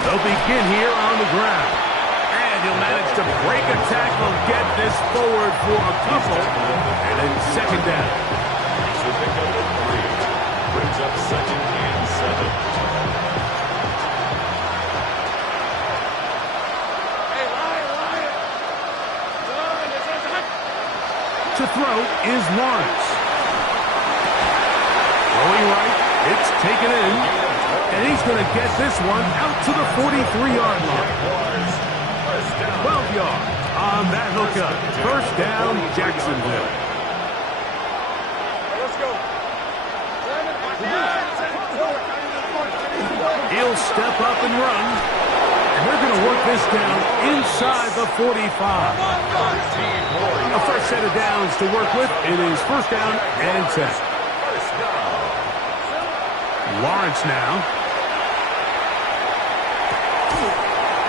They'll begin here on the ground. And he'll manage to break a tackle, get this forward for a couple, and then second down. Makes a pickup of 3. Brings up second and 7. Hey, Lion. To throw is Lawrence. Throwing right, it's taken in. And he's going to get this one out to the 43-yard line. 12 yards on that hookup. First down, Jacksonville. Let's go. He'll step up and run. And they're going to work this down inside the 45. A fresh set of downs to work with. It is first down and 10. Lawrence now.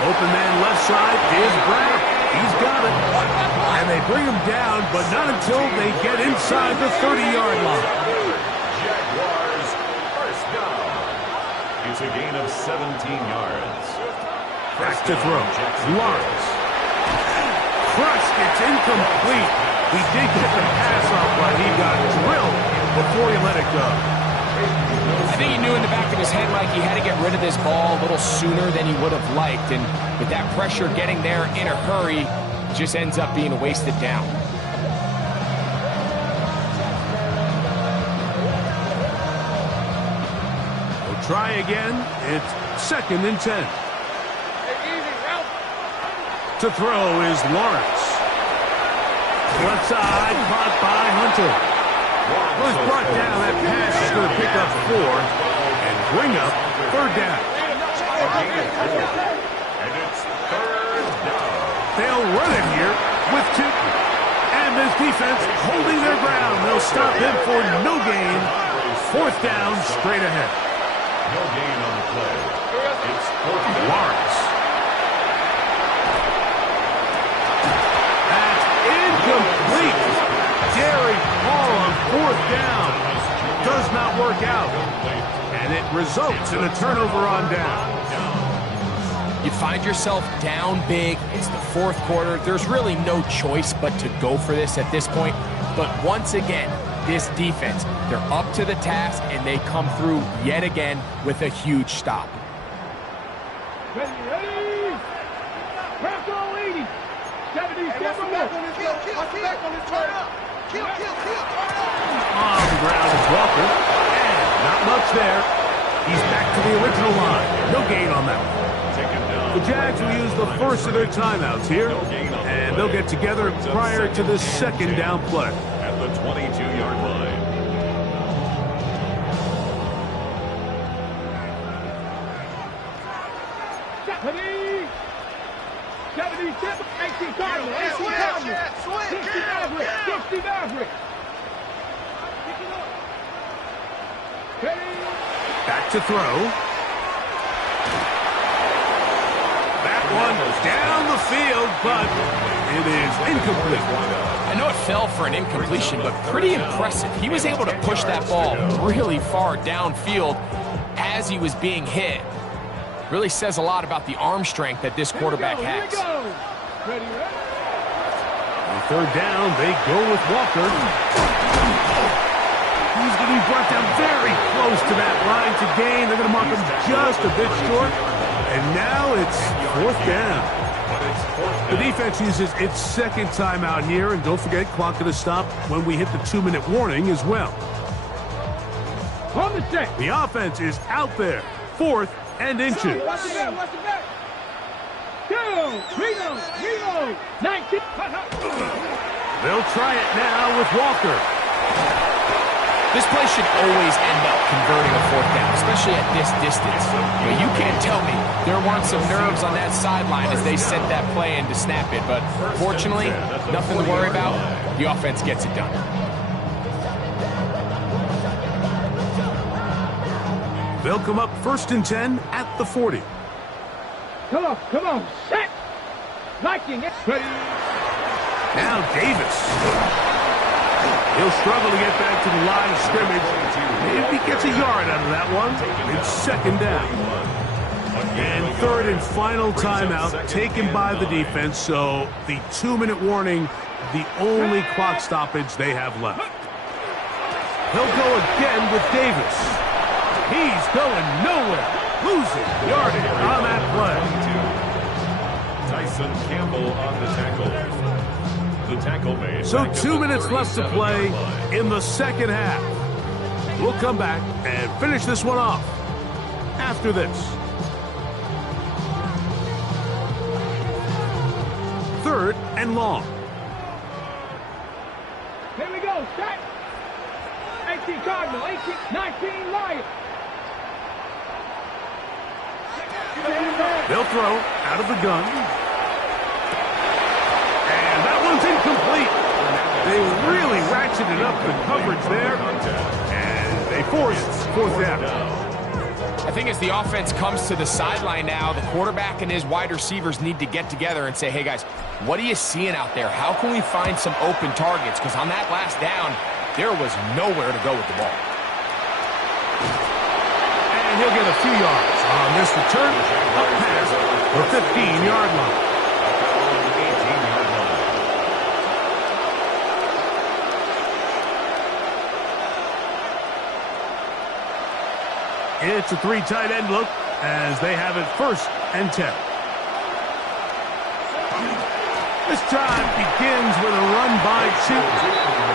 Open man left side is Brown. He's got it. And they bring him down, but not until they get inside the 30-yard line. Jaguars first down. It's a gain of 17 yards. Back to throw. Lawrence. Crushed. It's incomplete. He did get the pass off, but he got drilled before he let it go. I think he knew in the back of his head, Mike, he had to get rid of this ball a little sooner than he would have liked. And with that pressure getting there in a hurry, it just ends up being a wasted down. We'll try again. It's second and 10. To throw is Lawrence. Left side, caught by Hunter. Was brought down. That pass is going to pick up 4 and bring up third down. And it's third down. They'll run it here with 2. And this defense holding their ground. They'll stop him for no gain. Fourth down straight ahead. No gain on the play. It's 4th down. Lawrence. That's incomplete. Daring ball on 4th down. Does not work out. And it results in a turnover on down. You find yourself down big. It's the 4th quarter. There's really no choice but to go for this at this point. But once again, this defense, they're up to the task, and they come through yet again with a huge stop. Ready, ready. Press all 80. 70, step back on his back on his turn up. Kill. On the ground is Walker. And not much there. He's back to the original line. No gain on that one. The Jags will use the first of their timeouts here, and they'll get together prior to the 2nd down play. At the 22-yard line. Back to throw. That one down the field, but it is incomplete. I know it fell for an incompletion, but pretty impressive. He was able to push that ball really far downfield as he was being hit. Really says a lot about the arm strength that this quarterback has. Ready, ready. On 3rd down, they go with Walker. He's going to be brought down very close to that line to gain. They're going to mark him just a bit short. And now it's 4th down. The defense uses its 2nd timeout here. And don't forget, clock going to stop when we hit the 2-minute warning as well. On the set. The offense is out there. 4th and inches. Watch the back. Go. Reload. 19. They'll try it now with Walker. This play should always end up converting a 4th down, especially at this distance. But you can't tell me there weren't some nerves on that sideline as they set that play in to snap it. But fortunately, nothing to worry about. The offense gets it done. They'll come up 1st and 10 at the 40. Come on. Set. Liking it. Ready. Now Davis. He'll struggle to get back to the line of scrimmage. If he gets a yard out of that one, it's 2nd down. And 3rd and final timeout taken by the defense, so the 2-minute warning, the only clock stoppage they have left. He'll go again with Davis. He's going nowhere. Losing yardage on that play. Tyson Campbell on the tackle. The tackle made. So 2 minutes left to play in the 2nd half. We'll come back and finish this one off after this. 3rd and long. Here we go. Set. 18 Cardinal. 19 Lion. They'll throw out of the gun. And that one's incomplete. They really ratcheted up the coverage there. And they forced 4th down. I think as the offense comes to the sideline now, the quarterback and his wide receivers need to get together and say, hey, guys, what are you seeing out there? How can we find some open targets? Because on that last down, there was nowhere to go with the ball. And he'll get a few yards on this return up past the 15-yard line. It's a 3 tight end look as they have it 1st and 10. This drive begins with a run by two.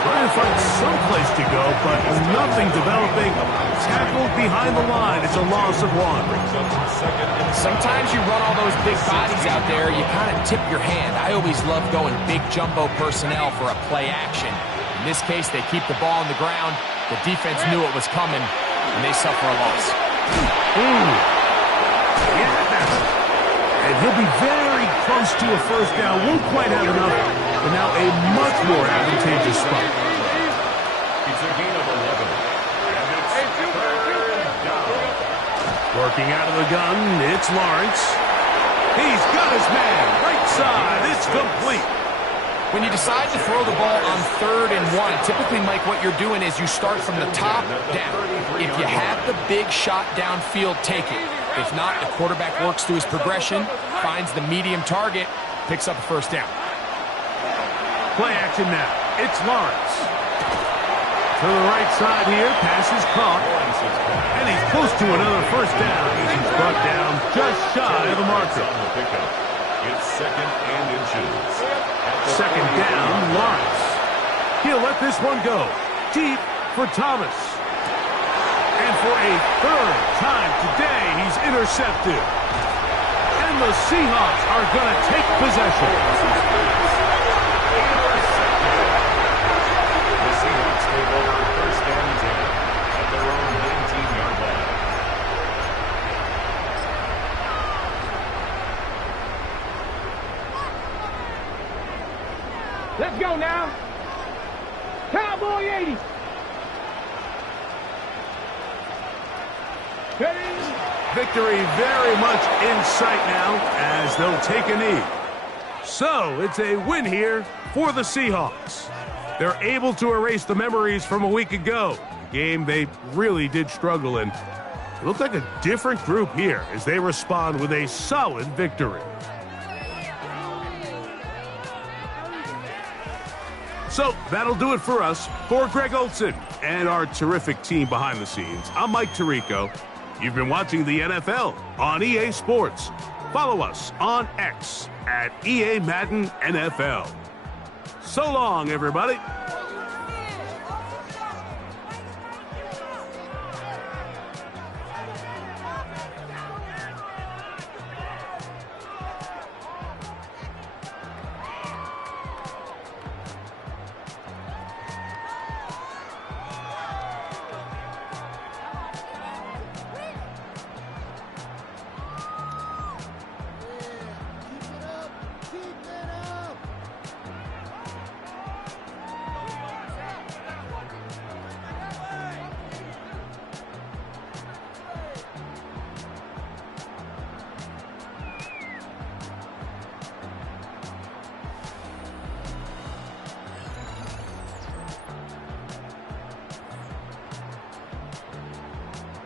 Trying to find some place to go, but nothing developing. Tackled behind the line. It's a loss of 1. Sometimes you run all those big bodies out there, you kind of tip your hand. I always love going big jumbo personnel for a play action. In this case, they keep the ball on the ground. The defense knew it was coming, and they suffer a loss. And he'll be very close to a 1st down. Won't quite have enough, but now a much more advantageous spot. It's a gain of 11. And it's 3rd down. Working out of the gun, it's Lawrence. He's got his man. Right side. It's complete. When you decide to throw the ball on 3rd and 1, typically, Mike, what you're doing is you start from the top down. If you have the big shot downfield, take it. If not, the quarterback works through his progression, finds the medium target, picks up a first down. Play action now. It's Lawrence. To the right side here, pass is caught. And he's close to another first down. He's brought down just shy of the marker. It's 2nd and inches. 2nd down, Lawrence. He'll let this one go. Deep for Thomas. And for a 3rd time today, he's intercepted. And the Seahawks are going to take possession. The Seahawks take over 1st and 10 at their own 19-yard line. Let's go now. Cowboy 80. Victory very much in sight now as they'll take a knee. So it's a win here for the Seahawks. They're able to erase the memories from a week ago. A game they really did struggle in. It looked like a different group here as they respond with a solid victory. So that'll do it for us. For Greg Olson and our terrific team behind the scenes, I'm Mike Tirico. You've been watching the NFL on EA Sports. Follow us on X at EA Madden NFL. So long, everybody.